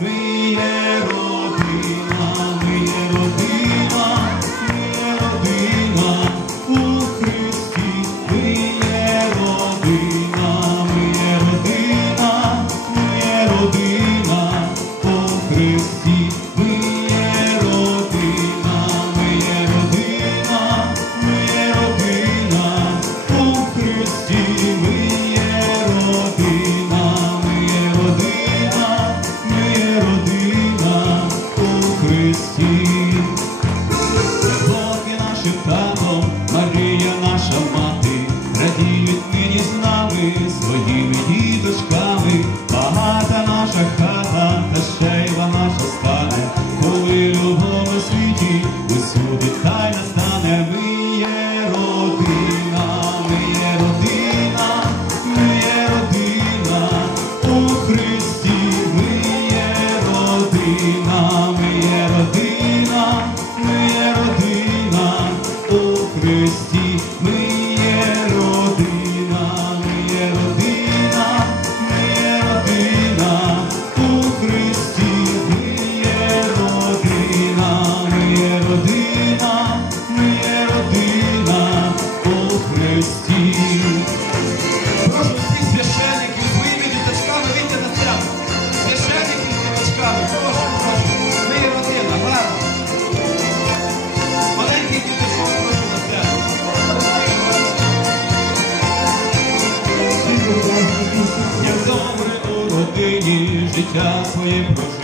We have життя своє прожити,